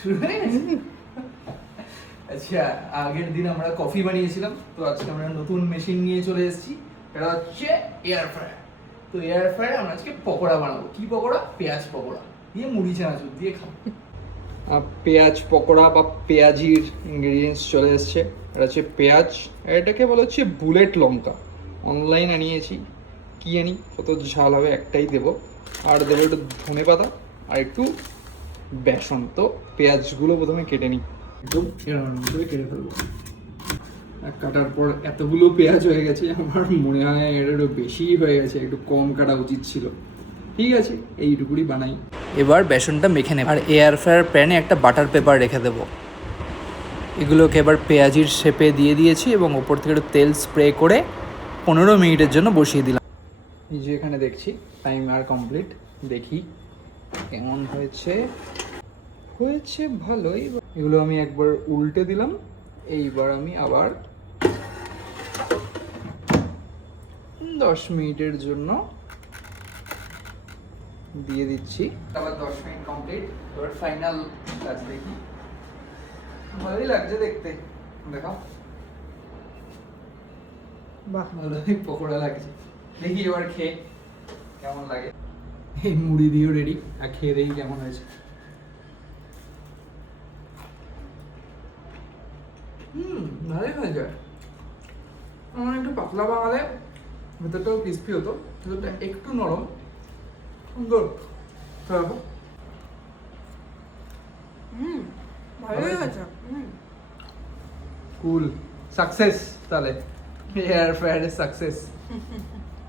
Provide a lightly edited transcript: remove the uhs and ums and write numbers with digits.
শুরু হয়ে গেছে? আচ্ছা, আগের দিন আমরা কফি বানিয়েছিলাম, তো আজকে আমরা নতুন মেশিন নিয়ে চলে এসেছি। এটা হচ্ছে এয়ার ফ্রায়ার। তো এয়ার ফ্রায়ারে আমরা আজকে পকোড়া বানাবো। কি পকোড়া? পেঁয়াজ পকোড়া দিয়ে মুড়ি চানাচুর দিয়ে খাবো। পেঁয়াজ পকোড়া বা পেঁয়াজির ইনগ্রিডিয়েন্টস চলে এসছে। এটা হচ্ছে পেঁয়াজ, এটাকে বলা হচ্ছে বুলেট লঙ্কা। অনলাইন আনিয়েছি, কি আনি কত ঝাল হবে একটাই দেবো। আর দেবো একটু ধনে পাতা আর একটু বেসন। তো পেঁয়াজগুলো প্রথমে কেটে নিই, একদম এরকম করে কেটে ফেলবো। আর কাটার পর এতগুলো পেঁয়াজ হয়ে গেছে, আমার মনে হয় এটা একটু বেশিই হয়ে গেছে, একটু কম কাটা উচিত ছিল। ঠিক আছে, এইটুকুই বানাই। এবার বেসনটা মেখে নেব আর এয়ার ফ্রায়ার প্যানে একটা বাটার পেপার রেখে দেবো। এগুলোকে এবার পেঁয়াজির শেপে দিয়ে দিয়েছি এবং ওপর থেকে একটু তেল স্প্রে করে 15 মিনিটের জন্য বসিয়ে দিলাম। এই যে এখানে দেখছি টাইমার কমপ্লিট, দেখি কেমন হয়েছে। হয়েছে ভালোই। এগুলো আমি একবার উল্টে দিলাম, এইবার আমি আবার 10 মিনিটের জন্য দিয়ে দিচ্ছি। আবার 10 মিনিট কমপ্লিট, এবার ফাইনাল কাজ দেখি। ভালোই লাগছে দেখতে, দেখাও। বাহ, ভালোই পকোড়া লাগছে। দেখি এবার খেয়ে কেমন লাগে। এই মুড়ি দিয়েও রেডি, আর খেয়ে দেখি কেমন হয়েছে। ভালোই হয়েছে। আমার একটু পাতলা বানালে ভেতরটাও ক্রিস্পি হতো, ভেতরটা একটু নরম, সুন্দর। ভালোই হয়েছে। কুল, সাকসেস। তাহলে এয়ার ফ্রায়ারের সাকসেস।